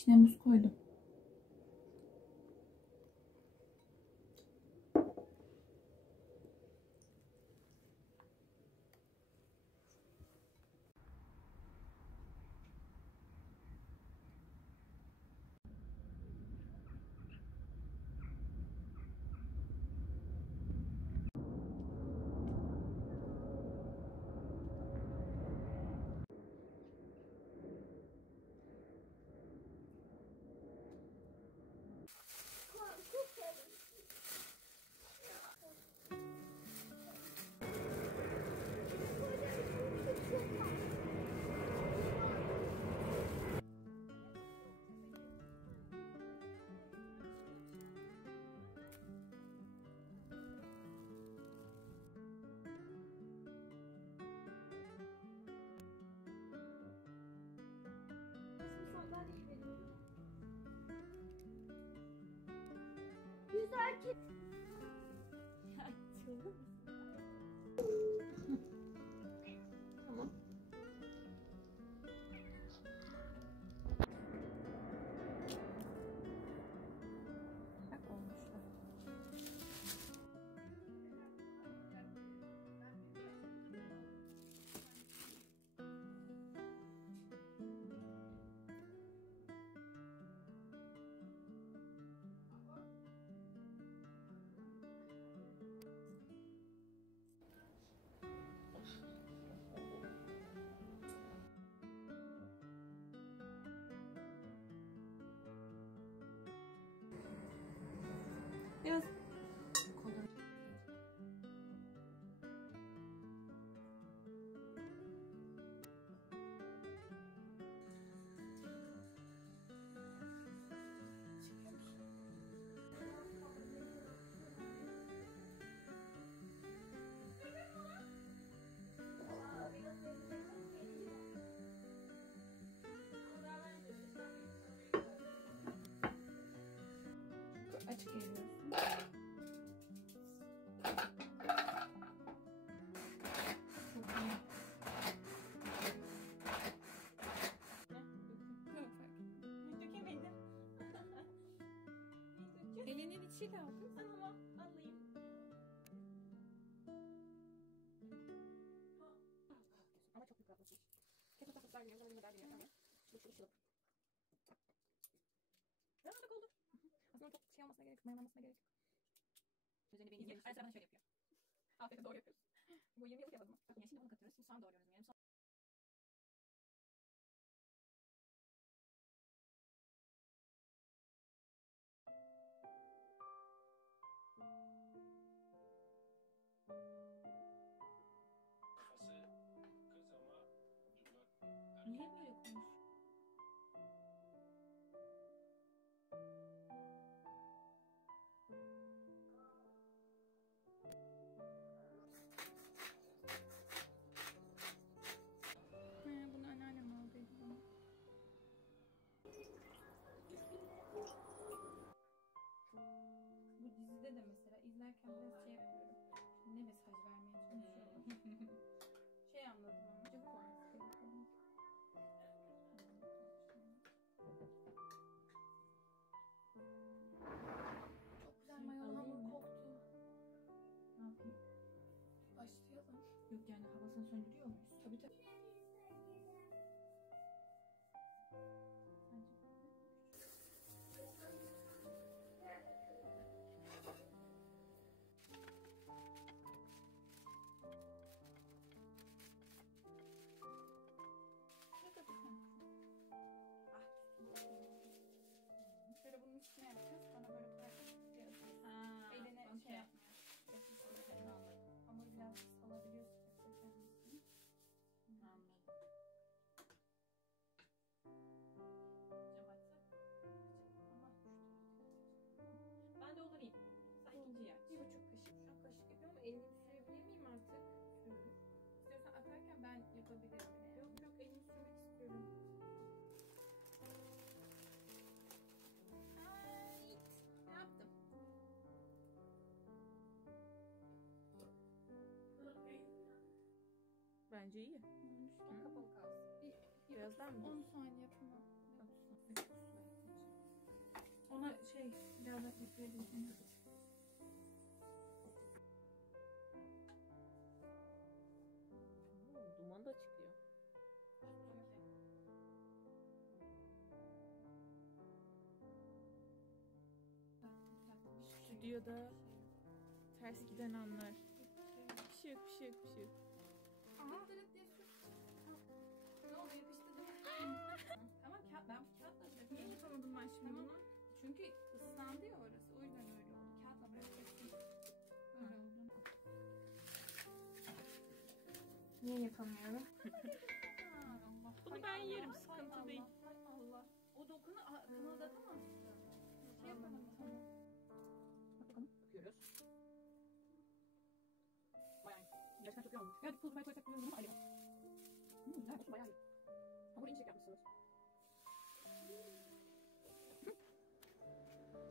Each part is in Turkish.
İçine muz koydum. Güzel ki. Tamam. Bak olmuştu. Biraz kolay. Açık geliyorsun. Çok iyi. Dökemedim. Elinin içiyle al kız. Tamam, alayım. Ama çok büyük atmışım. Kesin takıntılar geliyor. Zaten kadar geliyor. Şu. Ne oldu? Aslında çok şey olmasına gerek yok. Mayalanmasına gerek yok. Üzerine benim yerim. Her zaman şöyle yapıyor. Aferin, doğru yapıyoruz. Bu 20 yıllık yapalım. Bakın ya, şimdi bunu katıyoruz. Şimdi soğan doğruyoruz. Yani Niye böyle konuşuyor? Bunu anneannem aldıydı bana. Bu dizide de mesela izlerken biraz şey yapıyorum. Ne mesaj vermeye çalışıyorum. Şey anladım ama cıvık olması gerekiyor. Çok güzel mayalı hamur koktu. Ne yapayım? Başlayalım. Yok yani havasını söndürüyor muyuz? Tabii tabii. Şöyle bunun üstüne yapacağız. Bana böyle bırakacağız. Eline okay. Şey yapmıyor. Hamuru biraz salabiliyorsun kendisini. Anladım. Cam açsak? Ama ben de olur iyi. Sen ikinciyi aç. 1,5 kaşık. Şu an kaşık yapıyorum ama elimi sürebilir miyim artık? Sür. İstiyorsan atarken ben yapabilirim. Yok elimi sürmek istiyorum. Ay, ne yaptım? Bence iyi. Kapalı kalsın. Birazdan mı? 10 saniye yapma. arada yapıyorum. Duman da çıkıyor. Stüdyoda ters giden anlar. Pişik pişik pişik. Aha. Ne oldu, yakıştı değil mi? Tamam, ben kağıtla bırakıyorum. Niye yapamadım ben şimdi Tamam. bunu? Çünkü ıslandı ya orası. O yüzden öyle oldu. Kağıtla bırakacaksın. Öyle oldu. Niye yapamıyorum? Allah. Bunu Hay ben Allah, yerim, hay sıkıntı Allah, değil. hay Allah. O dokunu kımıldatamazsın. Şey yapamadım sana. Bakalım. Bakıyoruz. Bayağı iyi. Gerçekten çok iyi olmuş. Birazcık pul biber koysak bilmiyorum ama ayrı. Güzel olmuş, bayağı iyi. Hamur incecik yapmışsınız.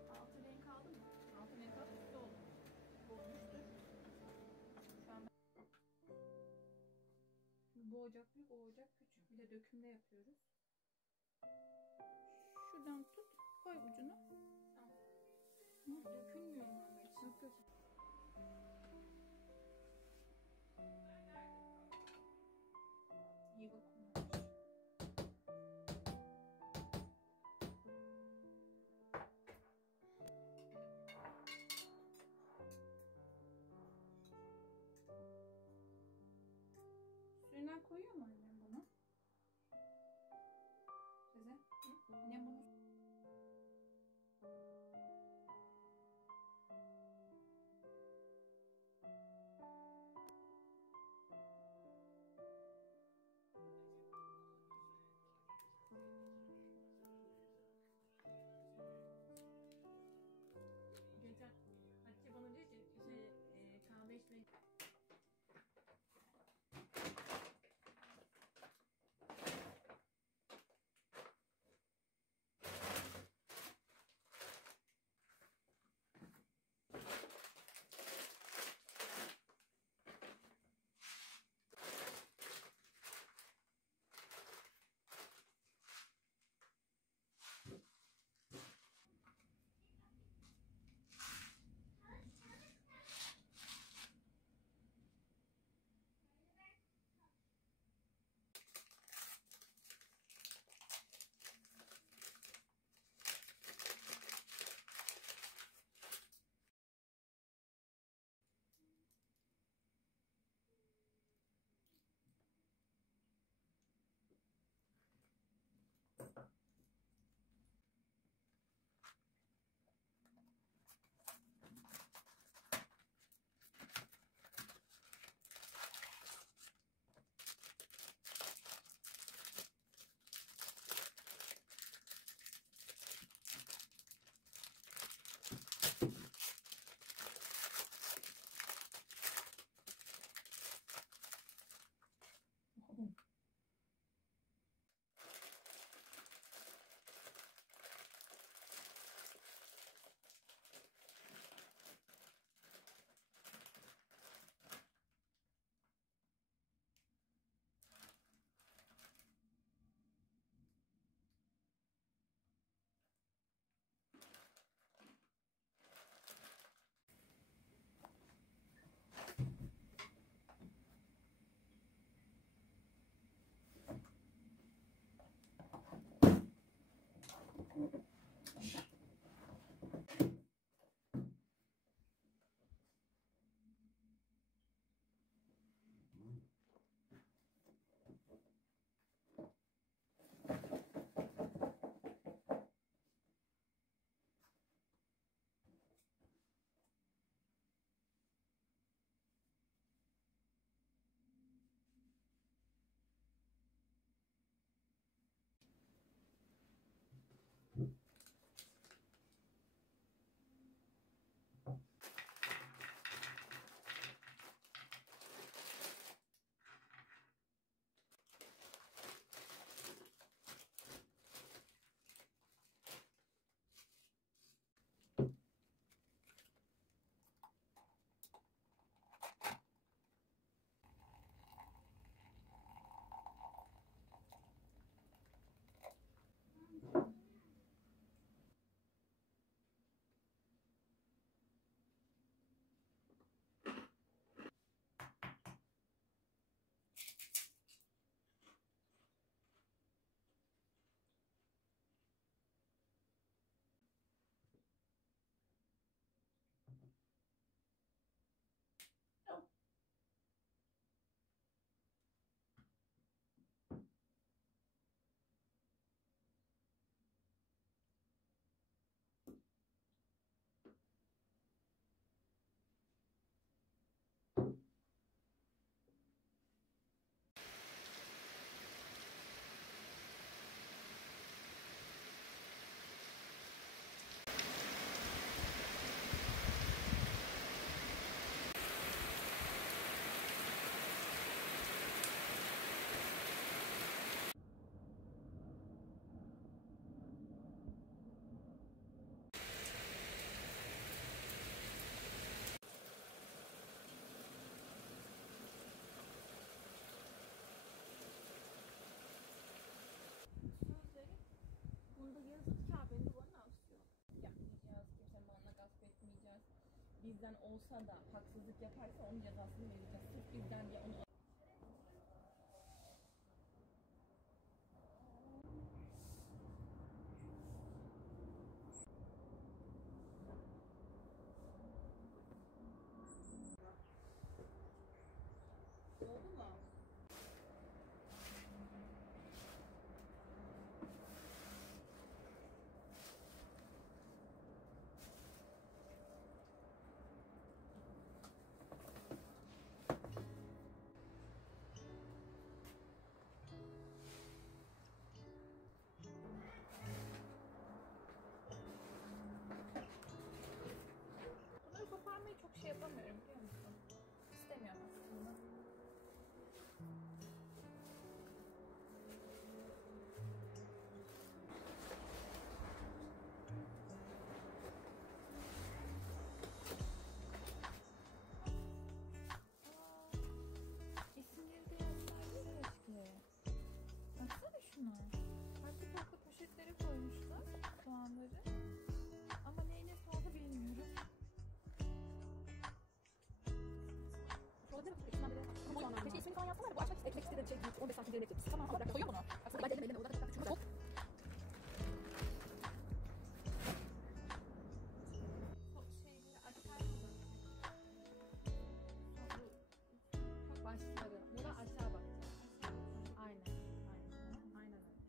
Altı renk aldın mı? Altı renk al, üstü oldu. Bozmuştur. Şu an bu ocak büyük, o ocak küçük. Bir de dökümde yapıyoruz. Şuradan tut. Koy ucunu. Dökülmüyor mu ama hiç? Yok yok. İyi bakılmış. Suyundan koyuyor mu annem bunu? Size? Annem bunu Geçen Hatice bana diyor ki kahve içmeyi bizden olsa da haksızlık yaparsa onun cezasını vereceğiz. Sırf bizden diye onu oldu mu? Bunları koparmayı çok şey yapamıyorum biliyor musun? İstemiyorum aslında. İsimleri de yazmışlar keşke. Baksana şuna. Farklı farklı poşetlere koymuşlar soğanları. Ama neyin nesi oldu bilmiyorum. Keşke ismini falan yazsalar bu açmak ekmek istediğim şey değil. 15 santim ekmek. Tamam ama bırak koyuyor bunu. Aslında ben de elimle oradan şunu da başları. Buna aşağı bakacağız. Aynen. Aynen. Aynen öyle.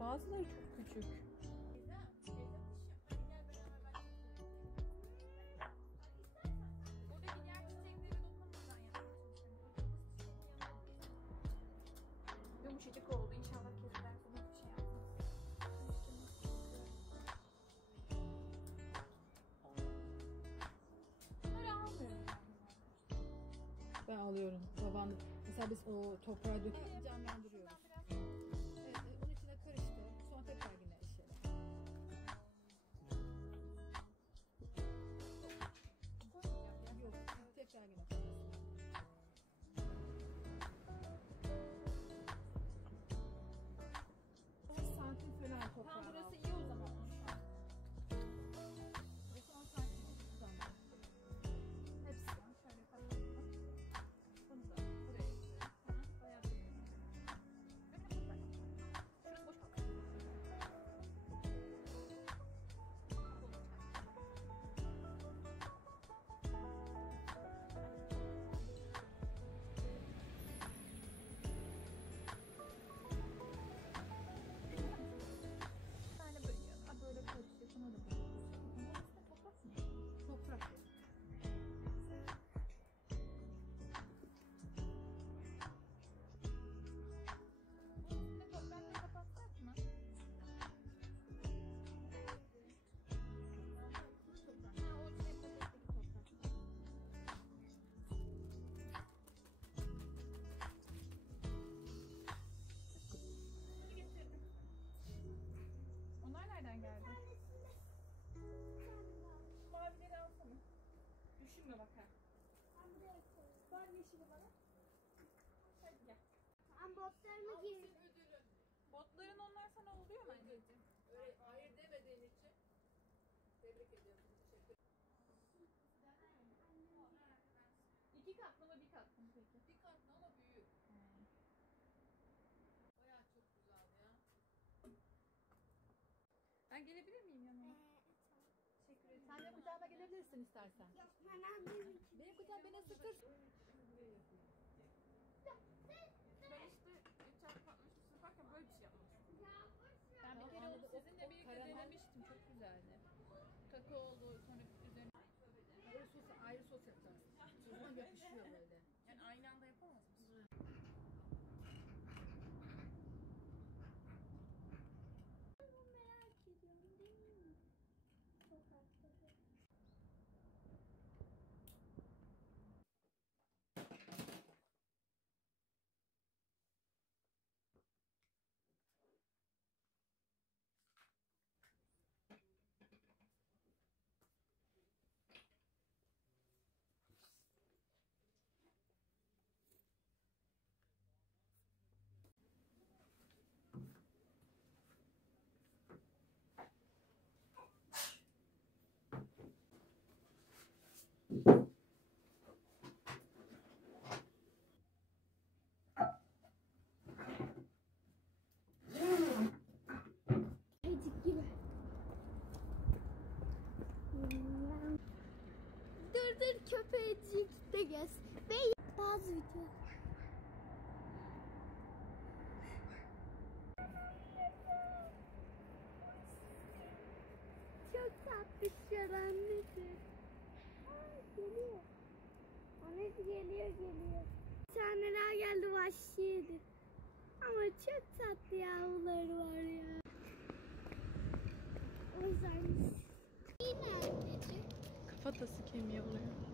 Bazıları çok küçük. Buradaki diğer çiçeklere dokunmadan yapmaya çalışıyorum. Yumuşacık oldu. İnşallah kediler falan bir şey yapmaz. Bunları almıyorum Ben alıyorum. Baban mesela biz o toprağı döküp canlandırıyoruz. Evet, onun içine karıştı. Sonra tekrar yine işelim. Yok, tekrar yine koyalım. Santim falan toprağı. Tamam burası iyi o zaman. Burası 10 santim oldu. Tamam. Hepsini şöyle kapatalım. Bunu da buraya ekleyelim. Bayağı bir. Şurası boş kaldı. Bir tane böyle yanına böyle karışıyor. Şuna da böyle karışıyor. Bunun üstüne toprak mı? Toprak. Bunun üstüne toprakla kapatsak mı? Ha, o şey poşetteki toprak. Bunu getirdim. Onlar nereden geldi? Mavileri alsana. Düşünme bak ha. Ver yeşili bana. Hadi gel. Ben botlarımı giydim. Botların onlar sana oluyor mu anneciğim? Hayır demediğin için tebrik ediyorum. Teşekkür ederim. 2 katlı mı bir katlı mı peki? Bir katlı ama büyük. Bayağı çok güzel ya. Ben gelebilir miyim yanına? Teşekkür ederim. Sen de kucağıma gelebilirsin istersen. Yok ben annemin için. Benim kucağım beni ısıtır. Ben işte geçen Fatma Şuşu yaparken böyle bir şey yapmıştım. Ben bir Tamam, kere anladım. sizinle O birlikte karamel- denemiştim. Çok güzeldi. Kakaolu sonra üzerine. Ayrı sos, ayrı sos yapacağız. O zaman yapışıyor böyle. Yani aynı anda yapamaz mısın? Merak ediyorum değil mi? Çok haklı. geliyor. Bir taneler geldi vahşiydi. Ama çok tatlı yavruları var ya. O yüzden. Yine anneciğim. Kafatası kemiği oluyor.